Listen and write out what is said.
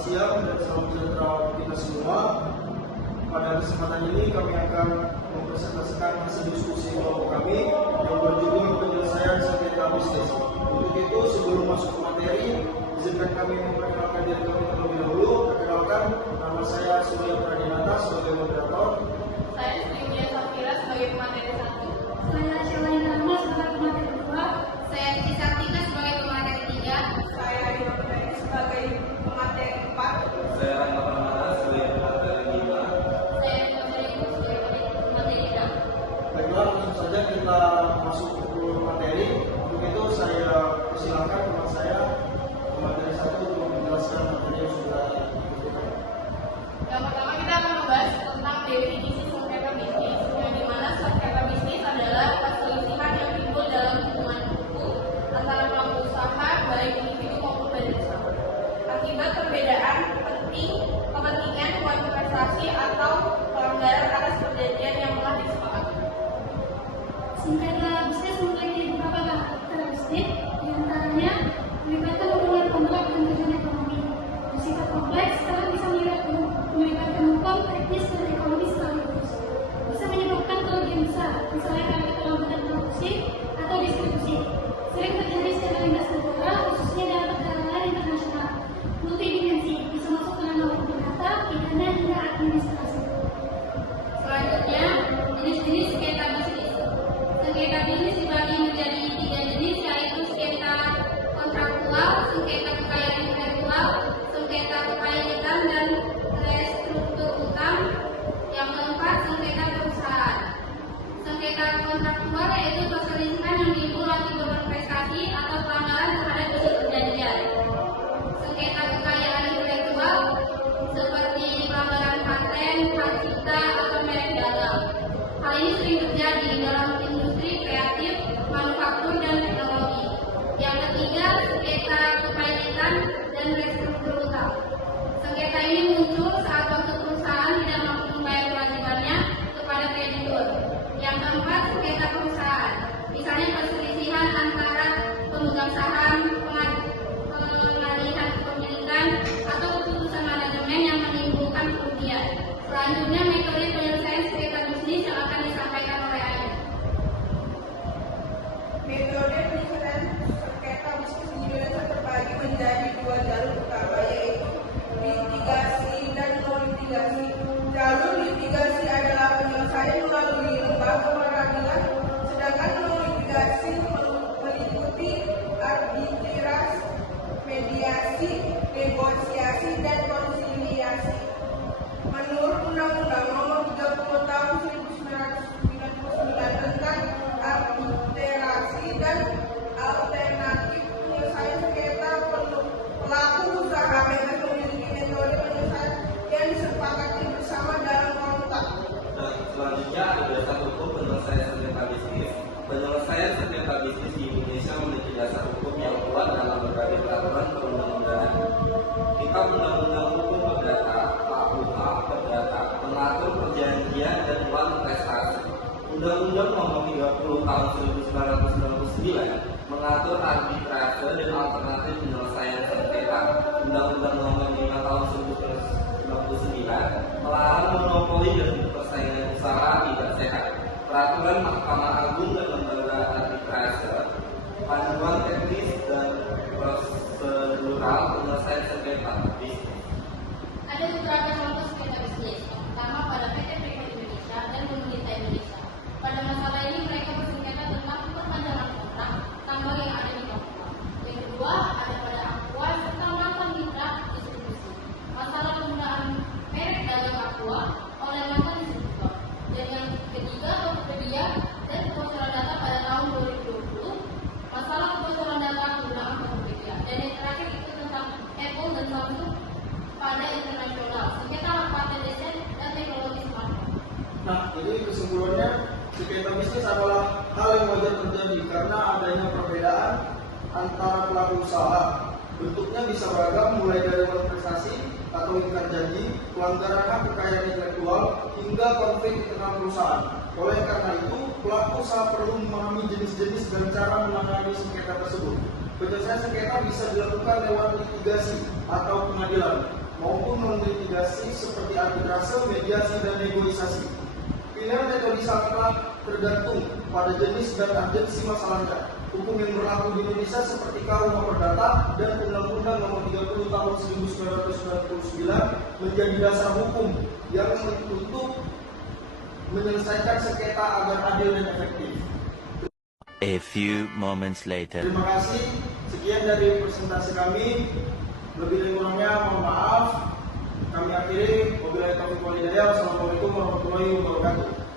Selamat siang dan salam sejahtera kita semua. Pada kesempatan ini kami akan mempresentasikan hasil diskusi kelompok kami yang berjudul penyelesaian sengketa bisnis. Untuk itu, sebelum masuk ke materi, izinkan kami memperkenalkan diri kami terlebih dahulu. Perkenalkan, nama saya Surya Pradinata sebagai moderator. Saya Sri Safira sebagai pemateri 1. Saya Selain Rama sebagai pemateri 2. Saya Cici Sartika sebagai pemateri 3. Saya Rima Putri sebagai pemateri 4. Saya Rangga Pramana sebagai pemateri 5. Saya pemateri sebagai pemateri 6. Baiklah, langsung saja kita masuk ke materi. Untuk itu saya persilakan teman saya pemateri 1 untuk menjelaskan materi yang sudah diberikan. Yang pertama kita akan membahas tentang definisi sengketa bisnis, yang dimana sengketa bisnis adalah perselisihan yang timbul dalam hubungan hukum antara pelaku usaha baik individu maupun badan usaha akibat perbedaan kepentingan konversasi atau pelanggaran atas perjanjian yang telah disepakati. Sengketa bisnis memiliki beberapa karakter bisnis, diantaranya melibatkan hubungan kontrak dan tujuan ekonomi. Bersifat kompleks karena bisa melibatkan hukum, teknis, dan ekonomi sekaligus. Bisa menyebabkan kerugian besar, misalnya karena keterlambatan produksi atau distribusi. Sering terjadi secara lintas negara, khususnya dalam perdagangan internasional. Multidimensi bisa masuk ke ranah hukum perdata, pidana, hingga administrasi. Selanjutnya, jenis-jenis sengketa bisnis. Sengketa bisnis dibagi menjadi 3 jenis, yaitu sengketa kontraktual, sengketa kekayaan intelektual, sengketa kepemilikan dan restruktur utang. Yang keempat, sengketa perusahaan. Sengketa kontraktual yaitu perselisihan yang timbul akibat berprestasi atau pelanggaran terhadap isi perjanjian. Sengketa kekayaan intelektual seperti pelanggaran paten, hak cipta, atau merek dagang. Hal ini sering terjadi dalam industri kreatif, manufaktur, dan teknologi. Yang ketiga, sengketa kepemilikan dan restruktur utang. Sengketa ini muncul saat waktu perusahaan tidak mampu membayar kewajibannya kepada kreditur. Yang keempat, sengketa perusahaan. Misalnya perselisihan antara pemegang saham, pengalihan kepemilikan, atau keputusan manajemen yang menimbulkan kerugian. Selanjutnya, metode penyelesaian sengketa bisnis yang akan disampaikan oleh Ayu. Metode penyelesaian sengketa bisnis di Indonesia terbagi menjadi 2 jalur utama, yaitu litigasi dan non-litigasi. Jalur litigasi adalah penyelesaian melalui lembaga peradilan, sedangkan non-litigasi meliputi arbitrase, mediasi, negosiasi, dan konsiliasi. Menurut Undang-Undang Nomor 30 Tahun 1999 tentang arbitrasi dan alternatif penyelesaian sengketa, pelaku usaha bebas memiliki metode penyelesaian yang disepakati bersama dalam kontrak. Dan selanjutnya ada dasar hukum penyelesaian sengketa bisnis. Penyelesaian sengketa bisnis di Indonesia memiliki dasar hukum yang kuat dalam berbagai peraturan perundang-undangan. Kitab Undang-Undang Hukum Perdata (KUH) Perdata mengatur perjanjian dan uang prestasi. Undang-Undang Nomor 30 Tahun 1999 mengatur arbitrase dan alternatif penyelesaian sengketa. Undang-Undang Nomor 5 Tahun 1999 melarang monopoli dan persaingan usaha tidak sehat. Peraturan Mahkamah Agung dan lembaga arbitrase, panduan teknis dan prosedural penyelesaian sengketa bisnis. Ada beberapa contoh sengketa bisnis. Yang pertama pada PT Freeport Indonesia dan pemerintah Indonesia. Pada masalah ini mereka bersengketa tentang perpanjangan kontrak tambang yang ada di Papua. Yang kedua ada pada Aqua serta mantan mitra distribusi. Masalah penggunaan merek dagang Aqua oleh mantan distributor. Dan yang ketiga Tokopedia dan kebocoran data pada tahun 2020. Masalah kebocoran data penggunaan Tokopedia. Dan yang terakhir itu tentang Apple dan Samsung pada internasional, sengketa paten desain dan teknologi smartphone. Nah, jadi kesimpulannya sengketa bisnis adalah hal yang wajar terjadi karena adanya perbedaan antara pelaku usaha. Bentuknya bisa beragam mulai dari prestasi atau ingkar janji, pelanggaran hak kekayaan intelektual, hingga konflik internal perusahaan. Oleh karena itu, pelaku usaha perlu memahami jenis-jenis dan cara menangani sengketa tersebut. Penyelesaian sengketa bisa dilakukan lewat litigasi atau pengadilan. maupun melitigasi seperti arbitrase, mediasi, dan negosiasi. Pilihan metode sangatlah tergantung pada jenis dan urgensi masalahnya. Hukum yang berlaku di Indonesia seperti KUH Perdata dan Undang-Undang Nomor 30 Tahun 1999 menjadi dasar hukum yang untuk menyelesaikan sengketa agar adil dan efektif. A few moments later. Terima kasih. Sekian dari presentasi kami. Lebih dan kurangnya mohon maaf. Kami akhiri. Wabillahi taufiq wal hidayah. Wassalamualaikum warahmatullahi wabarakatuh.